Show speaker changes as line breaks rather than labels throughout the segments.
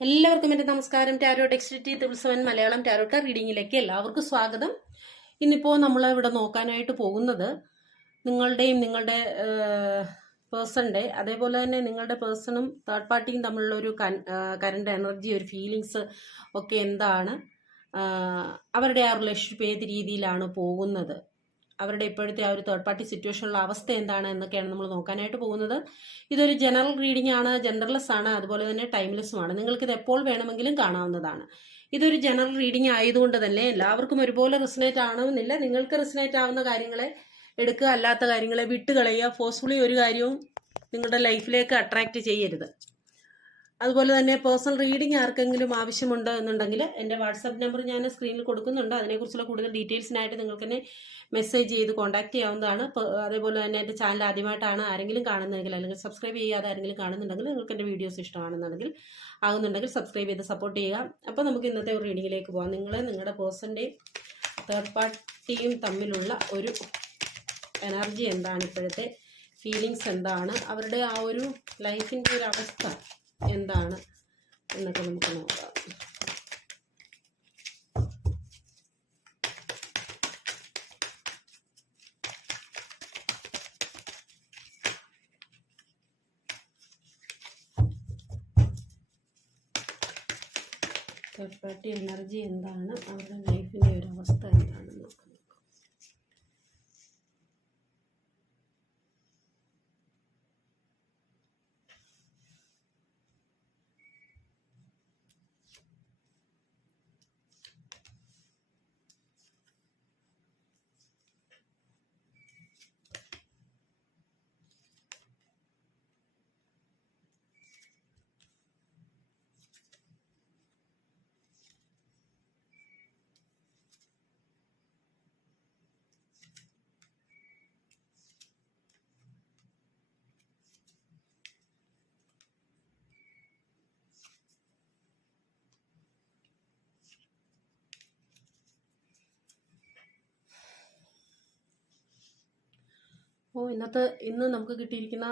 എല്ലാവർക്കും എന്റെ നമസ്കാരം. ടാരോ എക്സിറ്റി തുൾസവൻ മലയാളം ടാരോട്ട റീഡിങ്ങിലേക്ക് എല്ലാവർക്കും സ്വാഗതം. ഇന്നിപ്പോൾ നമ്മൾ ഇവിടെ നോക്കാനായിട്ട് പോകുന്നത് നിങ്ങളുടെയും നിങ്ങളുടെ പേഴ്സണിന്റെ അതേപോലെ തന്നെ നിങ്ങളുടെ പേഴ്സണും തേർഡ് പാർട്ടിയും തമ്മിലുള്ള ഒരു കറണ്ട് എനർജി ഒരു ഫീലിങ്സ് ഒക്കെ എന്താണ്? അവരുടെ ആ റിലേഷൻഷിപ്പ് ഏത് രീതിയിലാണ് പോകുന്നത്? അവരുടെ ഇപ്പോഴത്തെ ആ ഒരു തേർഡ് പാർട്ടി സിറ്റുവേഷനുള്ള അവസ്ഥ എന്താണ് എന്നൊക്കെയാണ് നമ്മൾ നോക്കാനായിട്ട് പോകുന്നത്. ഇതൊരു ജനറൽ റീഡിംഗ് ആണ് ജനറൽലെസ് ആണ് അതുപോലെ തന്നെ ടൈംലെസ്സുമാണ് നിങ്ങൾക്ക് ഇത് എപ്പോൾ വേണമെങ്കിലും കാണാവുന്നതാണ്. ഇതൊരു ജനറൽ റീഡിംഗ് ആയതുകൊണ്ട് തന്നെ എല്ലാവർക്കും ഒരുപോലെ റിസനേറ്റ് ആവണമെന്നില്ല. നിങ്ങൾക്ക് റിസനേറ്റ് ആവുന്ന കാര്യങ്ങളെ എടുക്കുക അല്ലാത്ത കാര്യങ്ങളെ വിട്ടുകളയുക ഫോഴ്സ്ഫുള്ളി ഒരു കാര്യവും നിങ്ങളുടെ ലൈഫിലേക്ക് അട്രാക്റ്റ് ചെയ്യരുത്. അതുപോലെ തന്നെ പേഴ്സണൽ റീഡിംഗ് ആർക്കെങ്കിലും ആവശ്യമുണ്ട് എന്നുണ്ടെങ്കിൽ എന്റെ വാട്സാപ്പ് നമ്പർ ഞാൻ സ്ക്രീനിൽ കൊടുക്കുന്നുണ്ട്. അതിനെക്കുറിച്ചുള്ള കൂടുതൽ ഡീറ്റെയിൽസിനായിട്ട് നിങ്ങൾക്ക് തന്നെ മെസ്സേജ് ചെയ്ത് കോൺടാക്ട് ചെയ്യാവുന്നതാണ്. അതേപോലെ തന്നെ എന്റെ ചാനൽ ആദ്യമായിട്ടാണ് ആരെങ്കിലും കാണുന്നതെങ്കിൽ അല്ലെങ്കിൽ സബ്സ്ക്രൈബ് ചെയ്യാതെ ആരെങ്കിലും കാണുന്നുണ്ടെങ്കിൽ നിങ്ങൾക്ക് എന്റെ വീഡിയോസ് ഇഷ്ടമാണെന്നുണ്ടെങ്കിൽ ആകുന്നുണ്ടെങ്കിൽ സബ്സ്ക്രൈബ് ചെയ്ത് സപ്പോർട്ട് ചെയ്യുക. അപ്പോൾ നമുക്ക് ഇന്നത്തെ ഒരു റീഡിങ്ങിലേക്ക് പോകാം നിങ്ങൾ നിങ്ങളുടെ പേഴ്സന്റെയും തേർഡ് പാർട്ടിയും തമ്മിലുള്ള ഒരു എനർജി എന്താണ്? ഇപ്പോഴത്തെ ഫീലിങ്സ് എന്താണ്? അവരുടെ ആ ഒരു ലൈഫിന്റെ ഒരു അവസ്ഥ. എന്താണ് എന്നൊക്കെ നമുക്ക് നോക്കാം. തേർഡ് പാർട്ടി എനർജി എന്താണ്? അവരുടെ ലൈഫിന്റെ ഒരു അവസ്ഥ എന്താണെന്ന് നോക്കാം അപ്പോൾ ഇന്നത്തെ ഇന്ന് നമുക്ക് കിട്ടിയിരിക്കുന്ന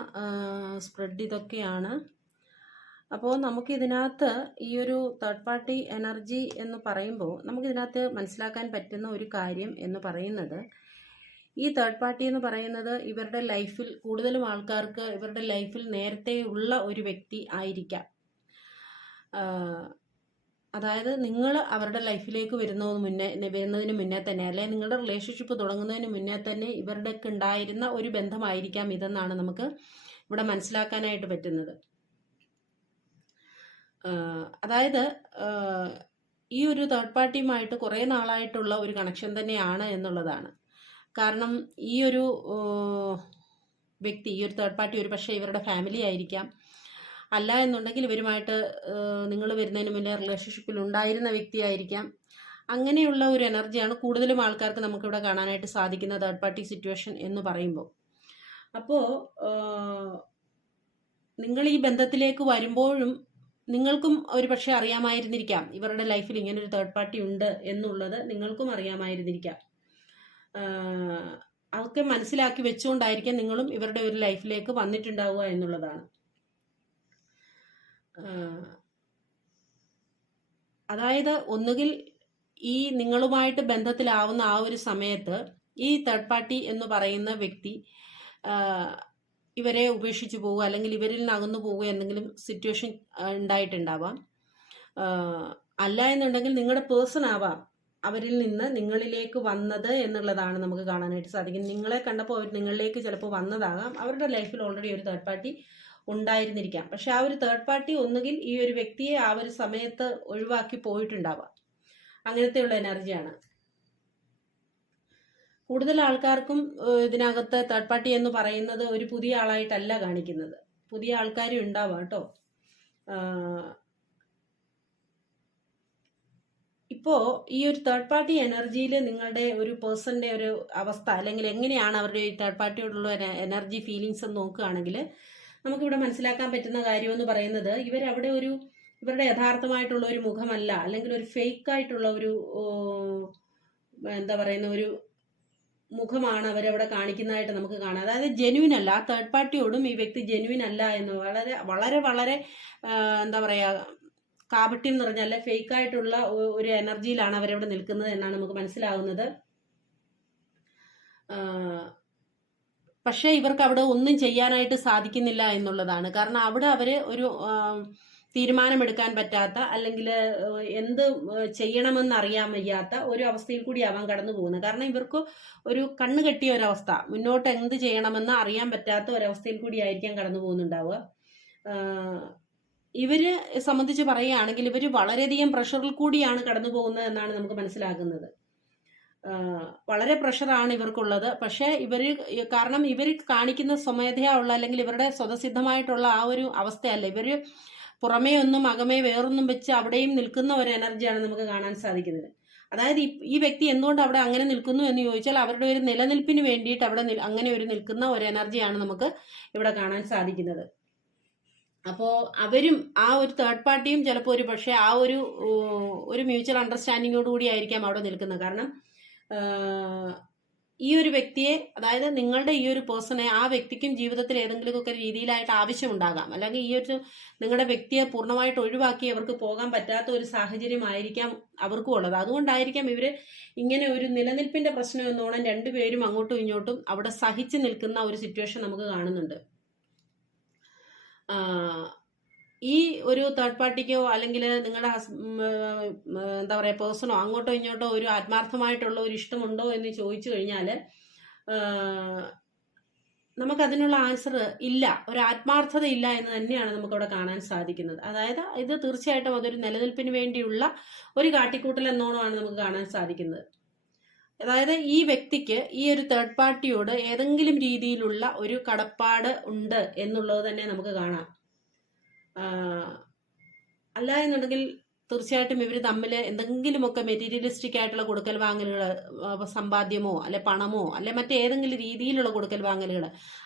സ്പ്രെഡ് ഇതൊക്കെയാണ്. അപ്പോൾ നമുക്കിതിനകത്ത് ഈ ഒരു തേർഡ് പാർട്ടി എനർജി എന്ന് പറയുമ്പോൾ നമുക്കിതിനകത്ത് മനസ്സിലാക്കാൻ പറ്റുന്ന ഒരു കാര്യം എന്ന് പറയുന്നത് ഈ തേർഡ് പാർട്ടി എന്ന് പറയുന്നത് ഇവരുടെ ലൈഫിൽ കൂടുതലും ആൾക്കാർക്ക് ഇവരുടെ ലൈഫിൽ നേരത്തെ ഉള്ള ഒരു വ്യക്തി ആയിരിക്കാം. അതായത് നിങ്ങൾ അവരുടെ ലൈഫിലേക്ക് വരുന്നതിന് മുന്നേ വരുന്നതിന് മുന്നേ തന്നെ അല്ലെങ്കിൽ നിങ്ങളുടെ റിലേഷൻഷിപ്പ് തുടങ്ങുന്നതിന് മുന്നേ തന്നെ ഇവരുടെയൊക്കെ ഉണ്ടായിരുന്ന ഒരു ബന്ധമായിരിക്കാം ഇതെന്നാണ് നമുക്ക് ഇവിടെ മനസ്സിലാക്കാനായിട്ട് പറ്റുന്നത്. അതായത് ഈ ഒരു തേർഡ് പാർട്ടിയുമായിട്ട് കുറേ നാളായിട്ടുള്ള ഒരു കണക്ഷൻ തന്നെയാണ് എന്നുള്ളതാണ്. കാരണം ഈ ഒരു വ്യക്തി ഈ ഒരു തേർഡ് പാർട്ടി ഒരു പക്ഷേ ഇവരുടെ ഫാമിലി ആയിരിക്കാം. അല്ല എന്നുണ്ടെങ്കിൽ ഇവരുമായിട്ട് നിങ്ങൾ വരുന്നതിന് മുന്നേ റിലേഷൻഷിപ്പിൽ ഉണ്ടായിരുന്ന വ്യക്തിയായിരിക്കാം. അങ്ങനെയുള്ള ഒരു എനർജിയാണ് കൂടുതലും ആൾക്കാർക്ക് നമുക്കിവിടെ കാണാനായിട്ട് സാധിക്കുന്ന തേർഡ് പാർട്ടി സിറ്റുവേഷൻ എന്ന് പറയുമ്പോൾ. അപ്പോൾ നിങ്ങൾ ഈ ബന്ധത്തിലേക്ക് വരുമ്പോഴും നിങ്ങൾക്കും ഒരു പക്ഷേ അറിയാമായിരുന്നിരിക്കാം. ഇവരുടെ ലൈഫിൽ ഇങ്ങനെ ഒരു തേർഡ് പാർട്ടി ഉണ്ട് എന്നുള്ളത് നിങ്ങൾക്കും അറിയാമായിരുന്നിരിക്കാം. അതൊക്കെ മനസ്സിലാക്കി വെച്ചുകൊണ്ടായിരിക്കാം നിങ്ങളും ഇവരുടെ ഒരു ലൈഫിലേക്ക് വന്നിട്ടുണ്ടാവുക എന്നുള്ളതാണ്. അതായത് ഒന്നുകിൽ ഈ നിങ്ങളുമായിട്ട് ബന്ധത്തിലാവുന്ന ആ ഒരു സമയത്ത് ഈ തേർഡ് പാർട്ടി എന്ന് പറയുന്ന വ്യക്തി ഇവരെ ഉപേക്ഷിച്ച് പോവുക അല്ലെങ്കിൽ ഇവരിൽ നിന്ന് അകന്നു പോവുക എന്തെങ്കിലും സിറ്റുവേഷൻ ഉണ്ടായിട്ടുണ്ടാവാം. അല്ല എന്നുണ്ടെങ്കിൽ നിങ്ങളുടെ പേഴ്സൺ ആവാം. അവരിൽ നിന്ന് നിങ്ങളിലേക്ക് വന്നത് എന്നുള്ളതാണ് നമുക്ക് കാണാനായിട്ട് സാധിക്കുന്നത്. നിങ്ങളെ കണ്ടപ്പോൾ അവർ നിങ്ങളിലേക്ക് ചിലപ്പോൾ വന്നതാകാം. അവരുടെ ലൈഫിൽ ഓൾറെഡി ഒരു തേർഡ് പാർട്ടി ഉണ്ടായിരുന്നിരിക്കാം. പക്ഷെ ആ ഒരു തേർഡ് പാർട്ടി ഒന്നുകിൽ ഈ ഒരു വ്യക്തിയെ ആ ഒരു സമയത്ത് ഒഴിവാക്കി പോയിട്ടുണ്ടാവാം. അങ്ങനത്തെയുള്ള എനർജിയാണ് കൂടുതൽ ആൾക്കാർക്കും ഇതിനകത്ത് തേർഡ് പാർട്ടി എന്ന് പറയുന്നത് ഒരു പുതിയ ആളായിട്ടല്ല കാണിക്കുന്നത്. പുതിയ ആൾക്കാരും ഉണ്ടാവാം കേട്ടോ. ഇപ്പോ ഈ ഒരു തേർഡ് പാർട്ടി എനർജിയിൽ നിങ്ങളുടെ ഒരു പേഴ്സന്റെ ഒരു അവസ്ഥ അല്ലെങ്കിൽ എങ്ങനെയാണ് അവരുടെ ഈ തേർഡ് പാർട്ടിയോടുള്ള എനർജി ഫീലിങ്സ് എന്ന് നോക്കുകയാണെങ്കിൽ നമുക്കിവിടെ മനസ്സിലാക്കാൻ പറ്റുന്ന കാര്യം എന്ന് പറയുന്നത് ഇവരവിടെ ഒരു ഇവരുടെ യഥാർത്ഥമായിട്ടുള്ള ഒരു മുഖമല്ല അല്ലെങ്കിൽ ഒരു ഫേക്ക് ആയിട്ടുള്ള ഒരു എന്താ പറയുന്ന ഒരു മുഖമാണ് അവരവിടെ കാണിക്കുന്നതായിട്ട് നമുക്ക് കാണാം. അതായത് ജെനുവിൻ അല്ല ആ തേർഡ് പാർട്ടിയോടും ഈ വ്യക്തി ജെനുവിൻ അല്ല എന്ന് വളരെ വളരെ വളരെ എന്താ പറയുക കാപട്യം നിറഞ്ഞ ഫേക്ക് ആയിട്ടുള്ള ഒരു എനർജിയിലാണ് അവരവിടെ നിൽക്കുന്നത് എന്നാണ് നമുക്ക് മനസ്സിലാവുന്നത്. പക്ഷേ ഇവർക്ക് അവിടെ ഒന്നും ചെയ്യാനായിട്ട് സാധിക്കുന്നില്ല എന്നുള്ളതാണ്. കാരണം അവിടെ അവർ ഒരു തീരുമാനമെടുക്കാൻ പറ്റാത്ത അല്ലെങ്കിൽ എന്ത് ചെയ്യണമെന്ന് അറിയാൻ വയ്യാത്ത ഒരു അവസ്ഥയിൽ കൂടി ആവാൻ കടന്നു പോകുന്നത് കാരണം ഇവർക്ക് ഒരു കണ്ണ് കെട്ടിയ ഒരവസ്ഥ. മുന്നോട്ട് എന്ത് ചെയ്യണമെന്ന് അറിയാൻ പറ്റാത്ത ഒരവസ്ഥയിൽ കൂടി ആയിരിക്കാം കടന്നു പോകുന്നുണ്ടാവുക. ഇവരെ സംബന്ധിച്ച് പറയുകയാണെങ്കിൽ ഇവർ വളരെയധികം പ്രഷറിൽ കൂടിയാണ് കടന്നു പോകുന്നത് എന്നാണ് നമുക്ക് മനസ്സിലാക്കുന്നത് ആഹ് വളരെ പ്രഷറാണ് ഇവർക്കുള്ളത്. പക്ഷേ ഇവർ കാരണം ഇവർ കാണിക്കുന്ന സ്വമേധയാ ഉള്ള അല്ലെങ്കിൽ ഇവരുടെ സ്വതസിദ്ധമായിട്ടുള്ള ആ ഒരു അവസ്ഥയല്ല. ഇവർ പുറമേ ഒന്നും അകമേ വേറൊന്നും വെച്ച് അവിടെയും നിൽക്കുന്ന ഒരു എനർജിയാണ് നമുക്ക് കാണാൻ സാധിക്കുന്നത്. അതായത് ഈ- വ്യക്തി എന്തുകൊണ്ട് അവിടെ അങ്ങനെ നിൽക്കുന്നു എന്ന് ചോദിച്ചാൽ അവരുടെ ഒരു നിലനിൽപ്പിന് വേണ്ടിയിട്ട് അവിടെ അങ്ങനെ ഒരു നിൽക്കുന്ന ഒരു എനർജിയാണ് നമുക്ക് ഇവിടെ കാണാൻ സാധിക്കുന്നത്. അപ്പോൾ അവരും ആ ഒരു തേർഡ് പാർട്ടിയും ചിലപ്പോൾ ഒരു പക്ഷേ ആ ഒരു ഒരു മ്യൂച്വൽ അണ്ടർസ്റ്റാൻഡിങ്ങോട് കൂടി ആയിരിക്കാം അവിടെ നിൽക്കുന്നത്. കാരണം ഈ ഒരു വ്യക്തിയെ അതായത് നിങ്ങളുടെ ഈ ഒരു പേഴ്സണെ ആ വ്യക്തിക്കും ജീവിതത്തിൽ ഏതെങ്കിലുമൊക്കെ രീതിയിലായിട്ട് ആവശ്യമുണ്ടാകാം. അല്ലെങ്കിൽ ഈ ഒരു നിങ്ങളുടെ വ്യക്തിയെ പൂർണമായിട്ട് ഒഴിവാക്കി അവർക്ക് പോകാൻ പറ്റാത്ത ഒരു സാഹചര്യമായിരിക്കാം അവർക്കും ഉള്ളത്. അതുകൊണ്ടായിരിക്കാം ഇവർ ഇങ്ങനെ ഒരു നിലനിൽപ്പിന്റെ പ്രശ്നം എന്നോണം രണ്ടുപേരും അങ്ങോട്ടും ഇങ്ങോട്ടും അവിടെ സഹിച്ചു നിൽക്കുന്ന ഒരു സിറ്റുവേഷൻ നമുക്ക് കാണുന്നുണ്ട്. ഈ ഒരു തേർഡ് പാർട്ടിക്കോ അല്ലെങ്കിൽ നിങ്ങളുടെ എന്താ പറയുക പേഴ്സണോ അങ്ങോട്ടോ ഇങ്ങോട്ടോ ഒരു ആത്മാർത്ഥമായിട്ടുള്ള ഒരു ഇഷ്ടമുണ്ടോ എന്ന് ചോദിച്ചു കഴിഞ്ഞാൽ നമുക്കതിനുള്ള ആൻസർ ഇല്ല. ഒരു ആത്മാർത്ഥത ഇല്ല എന്ന് തന്നെയാണ് നമുക്കവിടെ കാണാൻ സാധിക്കുന്നത്. അതായത് ഇത് തീർച്ചയായിട്ടും അതൊരു നിലനിൽപ്പിന് വേണ്ടിയുള്ള ഒരു കാട്ടിക്കൂട്ടൽ എന്നോണമാണ് നമുക്ക് കാണാൻ സാധിക്കുന്നത്. അതായത് ഈ വ്യക്തിക്ക് ഈ ഒരു തേർഡ് പാർട്ടിയോട് ഏതെങ്കിലും രീതിയിലുള്ള ഒരു കടപ്പാട് ഉണ്ട് എന്നുള്ളത് തന്നെ നമുക്ക് കാണാം. അല്ല എന്നുണ്ടെങ്കിൽ തീർച്ചയായിട്ടും ഇവർ തമ്മിൽ എന്തെങ്കിലുമൊക്കെ മെറ്റീരിയലിസ്റ്റിക് ആയിട്ടുള്ള കൊടുക്കൽ വാങ്ങലുകൾ സമ്പാദ്യമോ അല്ലെ പണമോ അല്ലെ മറ്റേതെങ്കിലും രീതിയിലുള്ള കൊടുക്കൽ വാങ്ങലുകൾ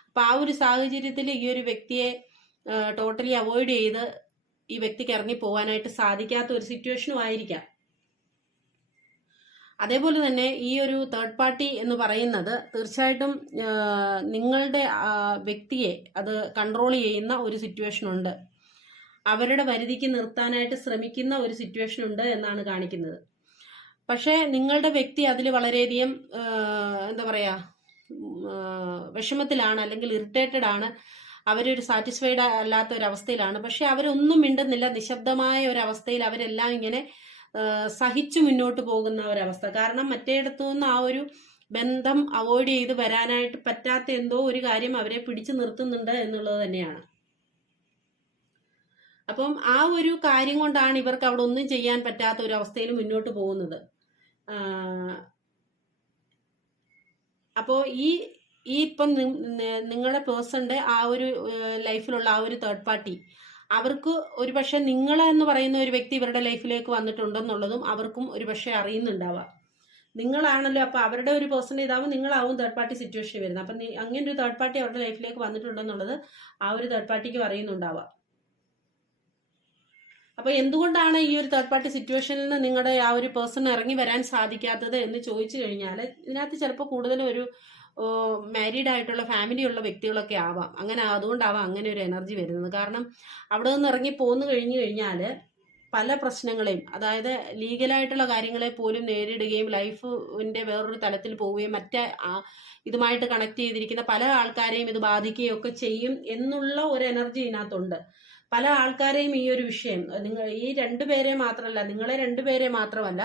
അപ്പം ആ ഒരു സാഹചര്യത്തിൽ ഈ ഒരു വ്യക്തിയെ ടോട്ടലി അവോയ്ഡ് ചെയ്ത് ഈ വ്യക്തിക്ക് ഇറങ്ങി പോകാനായിട്ട് സാധിക്കാത്ത ഒരു സിറ്റുവേഷനും ആയിരിക്കാം. അതേപോലെ തന്നെ ഈ ഒരു തേർഡ് പാർട്ടി എന്ന് പറയുന്നത് തീർച്ചയായിട്ടും നിങ്ങളുടെ വ്യക്തിയെ അത് കൺട്രോൾ ചെയ്യുന്ന ഒരു സിറ്റുവേഷൻ ഉണ്ട്. അവരുടെ പരിധിക്ക് നിർത്താനായിട്ട് ശ്രമിക്കുന്ന ഒരു സിറ്റുവേഷൻ ഉണ്ട് എന്നാണ് കാണിക്കുന്നത്. പക്ഷേ നിങ്ങളുടെ വ്യക്തി അതിൽ വളരെയധികം എന്താ പറയാ വിഷമത്തിലാണ് അല്ലെങ്കിൽ ഇറിറ്റേറ്റഡ് ആണ്. അവരൊരു സാറ്റിസ്ഫൈഡ് അല്ലാത്ത ഒരു അവസ്ഥയിലാണ്. പക്ഷെ അവരൊന്നും മിണ്ടുന്നില്ല. നിശബ്ദമായ ഒരു അവസ്ഥയിൽ അവരെല്ലാം ഇങ്ങനെ സഹിച്ചു മുന്നോട്ട് പോകുന്ന ഒരവസ്ഥ കാരണം മറ്റേയിടത്തു നിന്ന് ആ ഒരു ബന്ധം അവോയ്ഡ് ചെയ്ത് വരാനായിട്ട് പറ്റാത്ത എന്തോ ഒരു കാര്യം അവരെ പിടിച്ചു നിർത്തുന്നുണ്ട് എന്നുള്ളത് തന്നെയാണ്. അപ്പം ആ ഒരു കാര്യം കൊണ്ടാണ് ഇവർക്ക് അവിടെ ഒന്നും ചെയ്യാൻ പറ്റാത്ത ഒരു അവസ്ഥയിൽ മുന്നോട്ട് പോകുന്നത്. അപ്പോൾ ഈ ഈ ഇപ്പം നിങ്ങളുടെ പേഴ്സണിന്റെ ആ ഒരു ലൈഫിലുള്ള ആ ഒരു തേർഡ് പാർട്ടി അവർക്ക് ഒരുപക്ഷെ നിങ്ങൾ എന്ന് പറയുന്ന ഒരു വ്യക്തി ഇവരുടെ ലൈഫിലേക്ക് വന്നിട്ടുണ്ടെന്നുള്ളതും അവർക്കും ഒരുപക്ഷെ അറിയുന്നുണ്ടാവാം. നിങ്ങളാണല്ലോ അപ്പൊ അവരുടെ ഒരു പേഴ്സൺ ഇതാവും നിങ്ങളാവും തേർഡ് പാർട്ടി സിറ്റുവേഷൻ വരുന്നത്. അപ്പൊ അങ്ങനെ ഒരു തേർഡ് പാർട്ടി അവരുടെ ലൈഫിലേക്ക് വന്നിട്ടുണ്ടെന്നുള്ളത് ആ ഒരു തേർഡ് പാർട്ടിക്ക് അറിയുന്നുണ്ടാവാം അപ്പൊ എന്തുകൊണ്ടാണ് ഈ ഒരു തേർഡ് പാർട്ടി സിറ്റുവേഷനിൽ നിന്ന് നിങ്ങളുടെ ആ ഒരു പേഴ്സൺ ഇറങ്ങി വരാൻ സാധിക്കാത്തത് എന്ന് ചോദിച്ചു കഴിഞ്ഞാൽ ഇതിനകത്ത് ചിലപ്പോൾ കൂടുതലും ഒരു മാരീഡ് ആയിട്ടുള്ള ഫാമിലി ഉള്ള വ്യക്തികളൊക്കെ ആവാം. അങ്ങനെ അതുകൊണ്ടാവാം അങ്ങനെ ഒരു എനർജി വരുന്നത്. കാരണം അവിടെ നിന്ന് ഇറങ്ങി പോന്നു കഴിഞ്ഞു കഴിഞ്ഞാൽ പല പ്രശ്നങ്ങളെയും അതായത് ലീഗലായിട്ടുള്ള കാര്യങ്ങളെ പോലും നേരിടുകയും ലൈഫിന്റെ വേറൊരു തലത്തിൽ പോവുകയും മറ്റേ ഇതുമായിട്ട് കണക്ട് ചെയ്തിരിക്കുന്ന പല ആൾക്കാരെയും ഇത് ബാധിക്കുകയും ഒക്കെ ചെയ്യും എന്നുള്ള ഒരു എനർജി ഇതിനകത്തുണ്ട്. പല ആൾക്കാരെയും ഈ ഒരു വിഷയം നിങ്ങൾ ഈ രണ്ടുപേരെ മാത്രമല്ല നിങ്ങളെ രണ്ടുപേരെ മാത്രമല്ല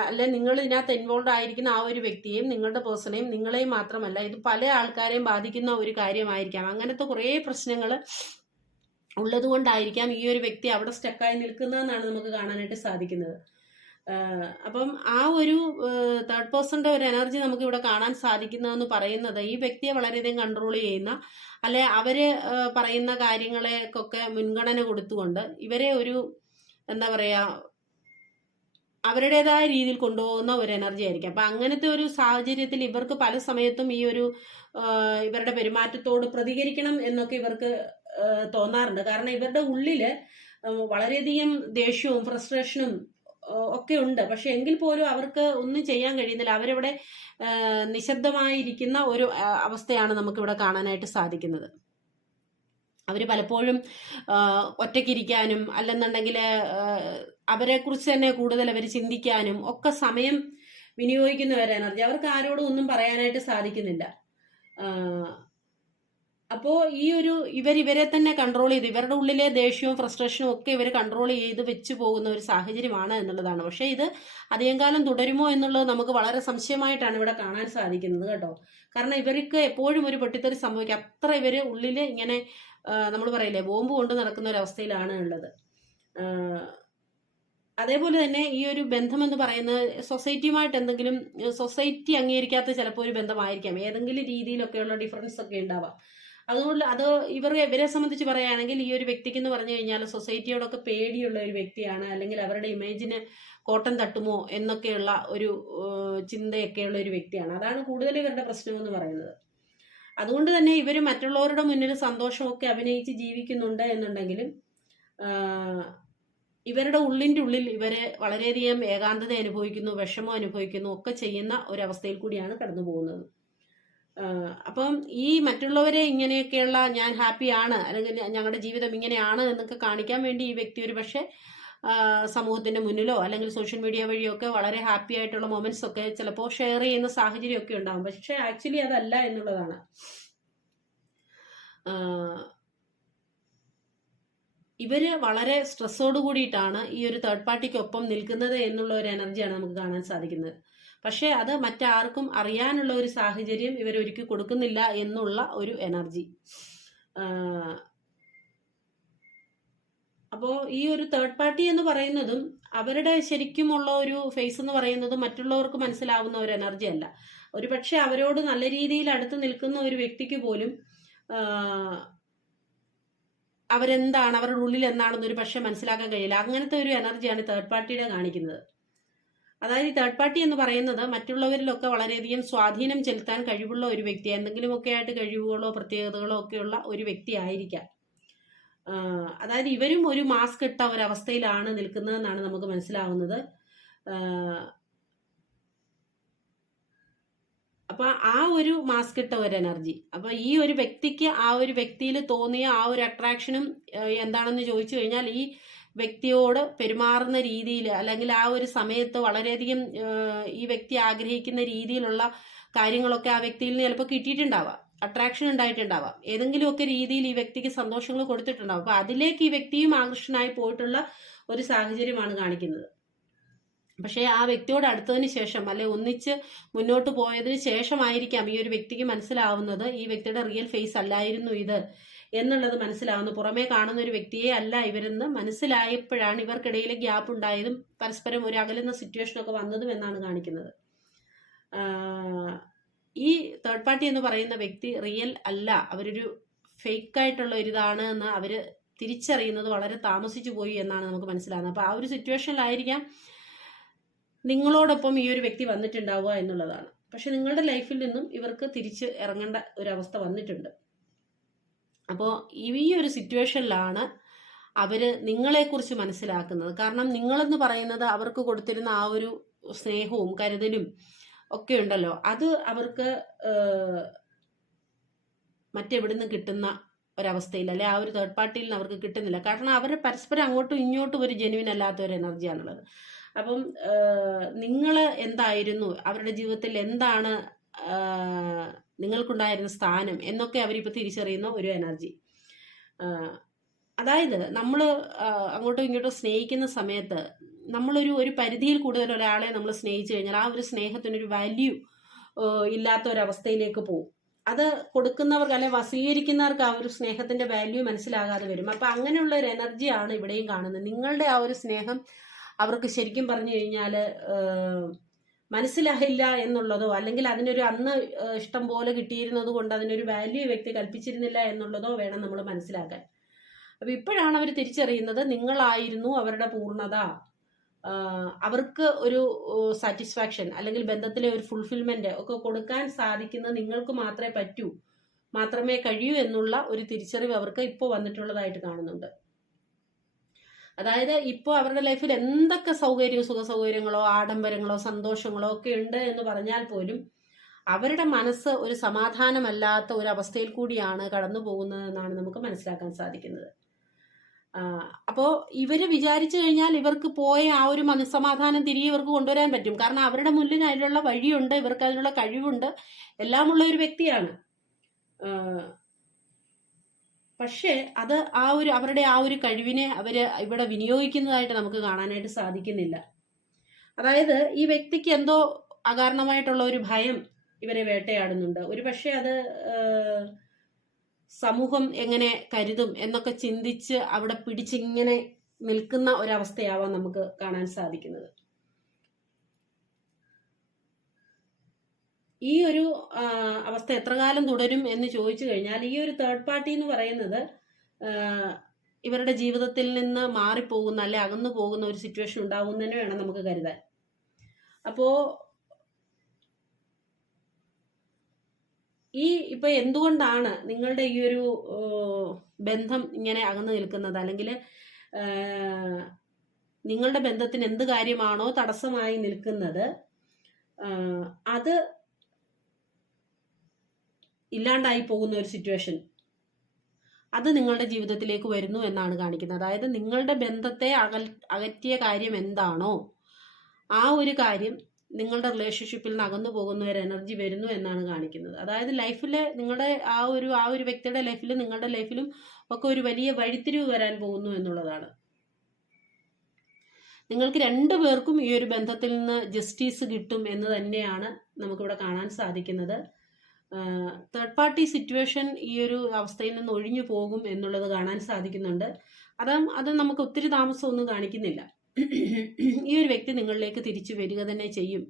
അല്ലെ നിങ്ങൾ ഇതിനകത്ത് ഇൻവോൾവ് ആയിരിക്കുന്ന ആ ഒരു വ്യക്തിയെയും നിങ്ങളുടെ പേഴ്സണെയും നിങ്ങളെയും മാത്രമല്ല ഇത് പല ആൾക്കാരെയും ബാധിക്കുന്ന ഒരു കാര്യമായിരിക്കാം. അങ്ങനത്തെ കുറേ പ്രശ്നങ്ങൾ ഉള്ളതുകൊണ്ടായിരിക്കാം ഈ ഒരു വ്യക്തി അവിടെ സ്റ്റക്കായി നിൽക്കുന്നതെന്നാണ് നമുക്ക് കാണാനായിട്ട് സാധിക്കുന്നത്. അപ്പം ആ ഒരു തേർഡ് പേഴ്സന്റെ ഒരു എനർജി നമുക്ക് ഇവിടെ കാണാൻ സാധിക്കുന്നതെന്ന് പറയുന്നത് ഈ വ്യക്തിയെ വളരെയധികം കൺട്രോൾ ചെയ്യുന്ന അല്ലെ അവർ പറയുന്ന കാര്യങ്ങളെക്കൊക്കെ മുൻഗണന കൊടുത്തുകൊണ്ട് ഇവരെ ഒരു എന്താ പറയാ അവരുടേതായ രീതിയിൽ കൊണ്ടുപോകുന്ന ഒരു എനർജി ആയിരിക്കും. അപ്പൊ അങ്ങനത്തെ ഒരു സാഹചര്യത്തിൽ ഇവർക്ക് പല സമയത്തും ഈ ഒരു ഇവരുടെ പെരുമാറ്റത്തോട് പ്രതികരിക്കണം എന്നൊക്കെ ഇവർക്ക് തോന്നാറുണ്ട്. കാരണം ഇവരുടെ ഉള്ളിൽ വളരെയധികം ദേഷ്യവും ഫ്രസ്ട്രേഷനും ഒക്കെ ഉണ്ട്. പക്ഷെ എങ്കിൽ പോലും അവർക്ക് ഒന്നും ചെയ്യാൻ കഴിയുന്നില്ല. അവരിവിടെ നിശബ്ദമായിരിക്കുന്ന ഒരു അവസ്ഥയാണ് നമുക്കിവിടെ കാണാനായിട്ട് സാധിക്കുന്നത്. അവർ പലപ്പോഴും ഒറ്റയ്ക്കിരിക്കാനും അല്ലെന്നുണ്ടെങ്കിൽ അവരെക്കുറിച്ച് തന്നെ കൂടുതൽ അവർ ചിന്തിക്കാനും ഒക്കെ സമയം വിനിയോഗിക്കുന്നവരാണ്. അവർക്ക് ആരോടും ഒന്നും പറയാനായിട്ട് സാധിക്കുന്നില്ല. അപ്പോൾ ഈ ഒരു ഇവർ ഇവരെ തന്നെ കൺട്രോൾ ചെയ്ത് ഇവരുടെ ഉള്ളിലെ ദേഷ്യവും ഫ്രസ്ട്രേഷനും ഒക്കെ ഇവർ കൺട്രോൾ ചെയ്ത് വെച്ച് പോകുന്ന ഒരു സാഹചര്യമാണ് എന്നുള്ളതാണ്. പക്ഷേ ഇത് അധികം കാലം തുടരുമോ എന്നുള്ളത് നമുക്ക് വളരെ സംശയമായിട്ടാണ് ഇവിടെ കാണാൻ സാധിക്കുന്നത് കേട്ടോ. കാരണം ഇവർക്ക് എപ്പോഴും ഒരു പൊട്ടിത്തെറി സംഭവിക്കും. അത്ര ഇവർ ഉള്ളിൽ ഇങ്ങനെ നമ്മൾ പറയില്ലേ ബോംബ് കൊണ്ട് നടക്കുന്ന ഒരു അവസ്ഥയിലാണ് ഉള്ളത്. അതേപോലെ തന്നെ ഈ ഒരു ബന്ധം എന്ന് പറയുന്നത് സൊസൈറ്റിയുമായിട്ട് എന്തെങ്കിലും സൊസൈറ്റി അംഗീകരിക്കാത്ത ചിലപ്പോൾ ഒരു ബന്ധമായിരിക്കാം. ഏതെങ്കിലും രീതിയിലൊക്കെയുള്ള ഡിഫറൻസ് ഒക്കെ ഉണ്ടാവാം. അതുകൊണ്ട് അത് ഇവർ ഇവരെ സംബന്ധിച്ച് പറയുകയാണെങ്കിൽ ഈ ഒരു വ്യക്തിക്ക് എന്ന് പറഞ്ഞു കഴിഞ്ഞാൽ സൊസൈറ്റിയോടൊക്കെ പേടിയുള്ള ഒരു വ്യക്തിയാണ്. അല്ലെങ്കിൽ അവരുടെ ഇമേജിന് കോട്ടം തട്ടുമോ എന്നൊക്കെയുള്ള ഒരു ചിന്തയൊക്കെയുള്ള ഒരു വ്യക്തിയാണ്. അതാണ് കൂടുതൽ ഇവരുടെ പ്രശ്നം എന്ന് പറയുന്നത്. അതുകൊണ്ട് തന്നെ ഇവർ മറ്റുള്ളവരുടെ മുന്നിൽ സന്തോഷമൊക്കെ അഭിനയിച്ച് ജീവിക്കുന്നുണ്ട് എന്നുണ്ടെങ്കിലും ഇവരുടെ ഉള്ളിന്റെ ഉള്ളിൽ ഇവരെ വളരെയധികം ഏകാന്തത അനുഭവിക്കുന്നു വിഷമം അനുഭവിക്കുന്നു ഒക്കെ ചെയ്യുന്ന ഒരവസ്ഥയിൽ കൂടിയാണ് കടന്നു പോകുന്നത് അപ്പം ഈ മറ്റുള്ളവരെ ഇങ്ങനെയൊക്കെയുള്ള ഞാൻ ഹാപ്പിയാണ് അല്ലെങ്കിൽ ഞങ്ങളുടെ ജീവിതം ഇങ്ങനെയാണ് എന്നൊക്കെ കാണിക്കാൻ വേണ്ടി ഈ വ്യക്തി ഒരു പക്ഷേ സമൂഹത്തിന്റെ മുന്നിലോ അല്ലെങ്കിൽ സോഷ്യൽ മീഡിയ വഴിയോ ഒക്കെ വളരെ ഹാപ്പി ആയിട്ടുള്ള മൊമെന്റ്സ് ഒക്കെ ചിലപ്പോൾ ഷെയർ ചെയ്യുന്ന സാഹചര്യമൊക്കെ ഉണ്ടാകും പക്ഷേ ആക്ച്വലി അതല്ല എന്നുള്ളതാണ്. ഇവർ വളരെ സ്ട്രെസ്സോട് കൂടിയിട്ടാണ് ഈ ഒരു തേർഡ് പാർട്ടിക്കൊപ്പം നിൽക്കുന്നത് എന്നുള്ള ഒരു എനർജിയാണ് നമുക്ക് കാണാൻ സാധിക്കുന്നത്. പക്ഷേ അത് മറ്റാർക്കും അറിയാനുള്ള ഒരു സാഹചര്യം ഇവർ ഒരുക്കി കൊടുക്കുന്നില്ല എന്നുള്ള ഒരു എനർജി. അപ്പോൾ ഈ ഒരു തേർഡ് പാർട്ടി എന്ന് പറയുന്നതും അവരുടെ ശരിക്കുമുള്ള ഒരു ഫേസ് എന്ന് പറയുന്നത് മറ്റുള്ളവർക്ക് മനസ്സിലാവുന്ന ഒരു എനർജി അല്ല. ഒരു പക്ഷെ അവരോട് നല്ല രീതിയിൽ അടുത്ത് നിൽക്കുന്ന ഒരു വ്യക്തിക്ക് പോലും അവരെന്താണ് അവരുടെ ഉള്ളിൽ എന്താണെന്ന് ഒരു പക്ഷെ മനസ്സിലാക്കാൻ കഴിയില്ല. അങ്ങനത്തെ ഒരു എനർജിയാണ് തേർഡ് പാർട്ടിയുടെ കാണിക്കുന്നത്. അതായത് ഈ തേർഡ് പാർട്ടി എന്ന് പറയുന്നത് മറ്റുള്ളവരിലൊക്കെ വളരെയധികം സ്വാധീനം ചെലുത്താൻ കഴിവുള്ള ഒരു വ്യക്തി എന്തെങ്കിലുമൊക്കെ ആയിട്ട് കഴിവുകളോ പ്രത്യേകതകളോ ഒക്കെയുള്ള ഒരു വ്യക്തി ആയിരിക്കാം. അതായത് ഇവരും ഒരു മാസ്ക് ഇട്ട ഒരവസ്ഥയിലാണ് നിൽക്കുന്നതെന്നാണ് നമുക്ക് മനസ്സിലാവുന്നത്. അപ്പൊ ആ ഒരു മാസ്ക് ഇട്ട ഒരു എനർജി അപ്പൊ ഈ ഒരു വ്യക്തിക്ക് ആ ഒരു വ്യക്തിയിൽ തോന്നിയ ആ ഒരു അട്രാക്ഷനും എന്താണെന്ന് ചോദിച്ചു കഴിഞ്ഞാൽ ഈ വ്യക്തിയോട് പെരുമാറുന്ന രീതിയിൽ അല്ലെങ്കിൽ ആ ഒരു സമയത്ത് വളരെയധികം ഈ വ്യക്തി ആഗ്രഹിക്കുന്ന രീതിയിലുള്ള കാര്യങ്ങളൊക്കെ ആ വ്യക്തിയിൽ നിന്ന് ചിലപ്പോൾ കിട്ടിയിട്ടുണ്ടാവാം. അട്രാക്ഷൻ ഉണ്ടായിട്ടുണ്ടാവാം. ഏതെങ്കിലുമൊക്കെ രീതിയിൽ ഈ വ്യക്തിക്ക് സന്തോഷങ്ങൾ കൊടുത്തിട്ടുണ്ടാവും. അപ്പൊ അതിലേക്ക് ഈ വ്യക്തിയും ആകർഷണമായി പോയിട്ടുള്ള ഒരു സാഹചര്യമാണ് കാണിക്കുന്നത്. പക്ഷേ ആ വ്യക്തിയോട് അടുത്തതിന് ശേഷം അല്ലെ ഒന്നിച്ച് മുന്നോട്ട് പോയതിന് ശേഷമായിരിക്കാം ഈ ഒരു വ്യക്തിക്ക് മനസ്സിലാവുന്നത് ഈ വ്യക്തിയുടെ റിയൽ ഫേസ് അല്ലായിരുന്നു ഇത്. എന്നുള്ളത് മനസ്സിലാവുന്നു. പുറമേ കാണുന്ന ഒരു വ്യക്തിയെ അല്ല ഇവരെന്ന് മനസ്സിലായപ്പോഴാണ് ഇവർക്കിടയിൽ ഗ്യാപ്പ് ഉണ്ടായതും പരസ്പരം ഒരു അകലുന്ന സിറ്റുവേഷനൊക്കെ വന്നതും എന്നാണ് കാണിക്കുന്നത്. ഈ തേർഡ് പാർട്ടി എന്ന് പറയുന്ന വ്യക്തി റിയൽ അല്ല. അവരൊരു ഫേക്കായിട്ടുള്ള ഒരിതാണ് ഒരു എന്ന് അവർ തിരിച്ചറിയുന്നത് വളരെ താമസിച്ചു പോയി എന്നാണ് നമുക്ക് മനസ്സിലാകുന്നത് അപ്പോൾ ആ ഒരു സിറ്റുവേഷനിലായിരിക്കാം നിങ്ങളോടൊപ്പം ഈ ഒരു വ്യക്തി വന്നിട്ടുണ്ടാവുക എന്നുള്ളതാണ്. പക്ഷെ നിങ്ങളുടെ ലൈഫിൽ നിന്നും ഇവർക്ക് തിരിച്ച് ഇറങ്ങേണ്ട ഒരവസ്ഥ വന്നിട്ടുണ്ട്. അപ്പോൾ ഈ ഒരു സിറ്റുവേഷനിലാണ് അവർ നിങ്ങളെക്കുറിച്ച് മനസ്സിലാക്കുന്നത്. കാരണം നിങ്ങളെന്ന് പറയുന്നത് അവർക്ക് കൊടുത്തിരുന്ന ആ ഒരു സ്നേഹവും കരുതലും ഒക്കെ ഉണ്ടല്ലോ. അത് അവർക്ക് മറ്റെവിടെ മറ്റെവിടുന്ന് കിട്ടുന്ന ഒരവസ്ഥയിൽ അല്ലെ ആ ഒരു തേർഡ് പാർട്ടിയിൽ നിന്ന് അവർക്ക് കിട്ടുന്നില്ല. കാരണം അവർ പരസ്പരം അങ്ങോട്ടും ഇങ്ങോട്ടും ഒരു ജെനുവിൻ അല്ലാത്ത ഒരു എനർജിയാണുള്ളത് അപ്പം നിങ്ങൾ എന്തായിരുന്നു? അവരുടെ ജീവിതത്തിൽ എന്താണ് നിങ്ങൾക്കുണ്ടായിരുന്ന സ്ഥാനം എന്നൊക്കെ അവരിപ്പോൾ തിരിച്ചറിയുന്ന ഒരു എനർജി. അതായത് നമ്മൾ അങ്ങോട്ടും ഇങ്ങോട്ടും സ്നേഹിക്കുന്ന സമയത്ത് നമ്മളൊരു ഒരു പരിധിയിൽ കൂടുതൽ ഒരാളെ നമ്മൾ സ്നേഹിച്ചു കഴിഞ്ഞാൽ ആ ഒരു സ്നേഹത്തിനൊരു വാല്യൂ ഇല്ലാത്ത ഒരവസ്ഥയിലേക്ക് പോകും. അത് കൊടുക്കുന്നവർക്ക് അല്ലെ വസീകരിക്കുന്നവർക്ക് ആ ഒരു സ്നേഹത്തിന്റെ വാല്യൂ മനസ്സിലാകാതെ വരും. അപ്പൊ അങ്ങനെയുള്ള ഒരു എനർജിയാണ് ഇവിടെയും കാണുന്നത്. നിങ്ങളുടെ ആ ഒരു സ്നേഹം അവർക്ക് ശരിക്കും പറഞ്ഞു കഴിഞ്ഞാൽ മനസ്സിലായില്ല എന്നുള്ളതോ അല്ലെങ്കിൽ അതിനൊരു അന്ന് ഇഷ്ടം പോലെ കിട്ടിയിരുന്നത് കൊണ്ട് അതിനൊരു വാല്യൂ വ്യക്തി കൽപ്പിച്ചിരുന്നില്ല എന്നുള്ളതോ വേണം നമ്മൾ മനസ്സിലാക്കാൻ. അപ്പൊ ഇപ്പോഴാണ് അവർ തിരിച്ചറിയുന്നത് നിങ്ങളായിരുന്നു അവരുടെ പൂർണത. അവർക്ക് ഒരു സാറ്റിസ്ഫാക്ഷൻ അല്ലെങ്കിൽ ബന്ധത്തിലെ ഒരു ഫുൾഫിൽമെന്റ് ഒക്കെ കൊടുക്കാൻ സാധിക്കുന്നത് നിങ്ങൾക്ക് മാത്രമേ പറ്റൂ മാത്രമേ കഴിയൂ എന്നുള്ള ഒരു തിരിച്ചറിവ് അവർക്ക് ഇപ്പോൾ വന്നിട്ടുള്ളതായിട്ട് കാണുന്നുണ്ട്. അതായത് ഇപ്പോൾ അവരുടെ ലൈഫിൽ എന്തൊക്കെ സൗകര്യം സുഖ സൗകര്യങ്ങളോ ആഡംബരങ്ങളോ സന്തോഷങ്ങളോ ഒക്കെ ഉണ്ട് എന്ന് പറഞ്ഞാൽ പോലും അവരുടെ മനസ്സ് ഒരു സമാധാനമല്ലാത്ത ഒരു അവസ്ഥയിൽ കൂടിയാണ് കടന്നു പോകുന്നതെന്നാണ് നമുക്ക് മനസ്സിലാക്കാൻ സാധിക്കുന്നത്. അപ്പോൾ ഇവർ വിചാരിച്ചു കഴിഞ്ഞാൽ ഇവർക്ക് പോയ ആ ഒരു മനസ്സമാധാനം തിരികെ ഇവർക്ക് കൊണ്ടുവരാൻ പറ്റും. കാരണം അവരുടെ മുന്നിൽ അതിനുള്ള വഴിയുണ്ട് ഇവർക്ക് അതിനുള്ള കഴിവുണ്ട്. എല്ലാമുള്ള ഒരു വ്യക്തിയാണ്. പക്ഷേ അത് ആ ഒരു അവരുടെ ആ ഒരു കഴിവിനെ അവർ ഇവിടെ വിനിയോഗിക്കുന്നതായിട്ട് നമുക്ക് കാണാനായിട്ട് സാധിക്കുന്നില്ല. അതായത് ഈ വ്യക്തിക്ക് എന്തോ അകാരണമായിട്ടുള്ള ഒരു ഭയം ഇവരെ വേട്ടയാടുന്നുണ്ട്. ഒരു പക്ഷേ അത് സമൂഹം എങ്ങനെ കരുതും എന്നൊക്കെ ചിന്തിച്ച് അവിടെ പിടിച്ചിങ്ങനെ നിൽക്കുന്ന ഒരവസ്ഥയാവാം നമുക്ക് കാണാൻ സാധിക്കുന്നത്. ഈ ഒരു അവസ്ഥ എത്ര കാലം തുടരും എന്ന് ചോദിച്ചു കഴിഞ്ഞാൽ ഈ ഒരു തേർഡ് പാർട്ടി എന്ന് പറയുന്നത് ഇവരുടെ ജീവിതത്തിൽ നിന്ന് മാറിപ്പോകുന്ന അല്ലെ അകന്നു പോകുന്ന ഒരു സിറ്റുവേഷൻ ഉണ്ടാവും എന്ന് വേണം നമുക്ക് കരുതാൻ. അപ്പോ ഈ ഇപ്പൊ എന്തുകൊണ്ടാണ് നിങ്ങളുടെ ഈ ഒരു ബന്ധം ഇങ്ങനെ അകന്നു നിൽക്കുന്നത്? അല്ലെങ്കിൽ നിങ്ങളുടെ ബന്ധത്തിന് എന്ത് കാര്യമാണോ തടസ്സമായി നിൽക്കുന്നത് അത് ഇല്ലാണ്ടായി പോകുന്ന ഒരു സിറ്റുവേഷൻ അത് നിങ്ങളുടെ ജീവിതത്തിലേക്ക് വരുന്നു എന്നാണ് കാണിക്കുന്നത്. അതായത് നിങ്ങളുടെ ബന്ധത്തെ അകൽ അകറ്റിയ കാര്യം എന്താണോ ആ ഒരു കാര്യം നിങ്ങളുടെ റിലേഷൻഷിപ്പിൽ നിന്ന് അകന്നു പോകുന്ന ഒരു എനർജി വരുന്നു എന്നാണ് കാണിക്കുന്നത്. അതായത് ലൈഫിൽ നിങ്ങളുടെ ആ ഒരു ആ ഒരു വ്യക്തിയുടെ ലൈഫിലും നിങ്ങളുടെ ലൈഫിലും ഒക്കെ ഒരു വലിയ വഴിത്തിരിവ് വരാൻ പോകുന്നു എന്നുള്ളതാണ്. നിങ്ങൾക്ക് രണ്ടു പേർക്കും ഈ ഒരു ബന്ധത്തിൽ നിന്ന് ജസ്റ്റിസ് കിട്ടും എന്ന് തന്നെയാണ് നമുക്കിവിടെ കാണാൻ സാധിക്കുന്നത്. തേർഡ് പാർട്ടി സിറ്റുവേഷൻ ഈ ഒരു അവസ്ഥയിൽ നിന്ന് ഒഴിഞ്ഞു പോകും എന്നുള്ളത് കാണാൻ സാധിക്കുന്നുണ്ട്. അത് അത് നമുക്ക് ഒത്തിരി താമസമൊന്നും കാണിക്കുന്നില്ല. ഈ ഒരു വ്യക്തി നിങ്ങളിലേക്ക് തിരിച്ചു വരിക തന്നെ ചെയ്യും.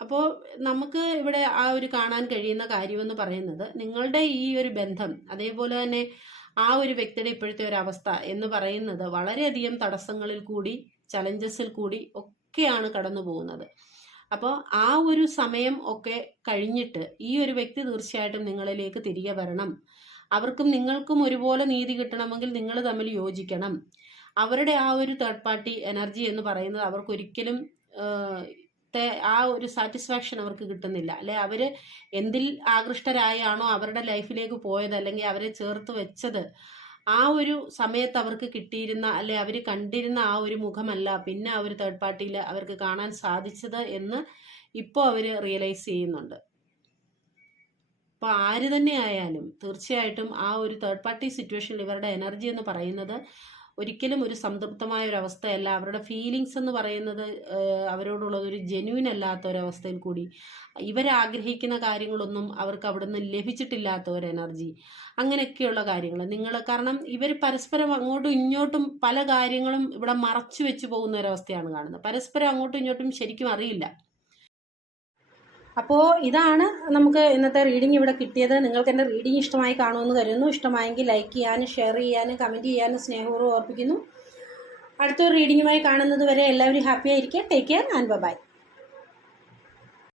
അപ്പോൾ നമുക്ക് ഇവിടെ ആ ഒരു കാണാൻ കഴിയുന്ന കാര്യമെന്ന് പറയുന്നത് നിങ്ങളുടെ ഈ ഒരു ബന്ധം അതേപോലെ തന്നെ ആ ഒരു വ്യക്തിയുടെ ഇപ്പോഴത്തെ ഒരു അവസ്ഥ എന്ന് പറയുന്നത് വളരെയധികം തടസ്സങ്ങളിൽ കൂടി ചലഞ്ചസിൽ കൂടി ഒക്കെയാണ് കടന്നു പോകുന്നത് അപ്പോൾ ആ ഒരു സമയം ഒക്കെ കഴിഞ്ഞിട്ട് ഈ ഒരു വ്യക്തി തീർച്ചയായിട്ടും നിങ്ങളിലേക്ക് തിരികെ വരണം. അവർക്കും നിങ്ങൾക്കും ഒരുപോലെ നീതി കിട്ടണമെങ്കിൽ നിങ്ങൾ തമ്മിൽ യോജിക്കണം. അവരുടെ ആ ഒരു തേർഡ് പാർട്ടി എനർജി എന്ന് പറയുന്നത് അവർക്കൊരിക്കലും ആ ഒരു സാറ്റിസ്ഫാക്ഷൻ അവർക്ക് കിട്ടുന്നില്ല. അല്ലെ അവർ എന്തിൽ ആകൃഷ്ടരായാണോ അവരുടെ ലൈഫിലേക്ക് പോയത് അല്ലെങ്കിൽ അവരെ ചേർത്ത് വെച്ചത് ആ ഒരു സമയത്ത് അവർക്ക് കിട്ടിയിരുന്ന അല്ലെ അവർ കണ്ടിരുന്ന ആ ഒരു മുഖമല്ല പിന്നെ ആ ഒരു തേർഡ് പാർട്ടിയിൽ അവർക്ക് കാണാൻ സാധിച്ചത് എന്ന് ഇപ്പോൾ അവർ റിയലൈസ് ചെയ്യുന്നുണ്ട്. അപ്പോൾ ആര് തന്നെ ആയാലും തീർച്ചയായിട്ടും ആ ഒരു തേർഡ് പാർട്ടി സിറ്റുവേഷനിൽ ഇവരുടെ എനർജി എന്ന് പറയുന്നത് ഒരിക്കലും ഒരു സംതൃപ്തമായ ഒരു അവസ്ഥയല്ല. അവരുടെ ഫീലിങ്സ് എന്ന് പറയുന്നത് അവരോടുള്ളത് ഒരു ജെന്യൂൻ അല്ലാത്ത ഒരവസ്ഥയിൽ കൂടി. ഇവരാഗ്രഹിക്കുന്ന കാര്യങ്ങളൊന്നും അവർക്ക് അവിടുന്ന് ലഭിച്ചിട്ടില്ലാത്ത ഒരു എനർജി അങ്ങനെയൊക്കെയുള്ള കാര്യങ്ങൾ. നിങ്ങൾ കാരണം ഇവർ പരസ്പരം അങ്ങോട്ടും ഇങ്ങോട്ടും പല കാര്യങ്ങളും ഇവിടെ മറച്ചു വെച്ച് പോകുന്ന ഒരവസ്ഥയാണ് കാണുന്നത്. പരസ്പരം അങ്ങോട്ടും ഇങ്ങോട്ടും ശരിക്കും അറിയില്ല. അപ്പോൾ ഇതാണ് നമുക്ക് ഇന്നത്തെ റീഡിംഗ് ഇവിടെ കിട്ടിയത്. നിങ്ങൾക്ക് എന്റെ റീഡിംഗ് ഇഷ്ടമായി കാണുമെന്ന് കരുതുന്നു. ഇഷ്ടമായെങ്കിൽ ലൈക്ക് ചെയ്യാനും ഷെയർ ചെയ്യാനും കമന്റ് ചെയ്യാനും സ്നേഹപൂർവം ഓർപ്പിക്കുന്നു. അടുത്തൊരു റീഡിങ്ങുമായി കാണുന്നത് വരെ എല്ലാവരും ഹാപ്പി ആയിരിക്കുക ടേക്ക് കെയർ ആൻഡ് ബൈ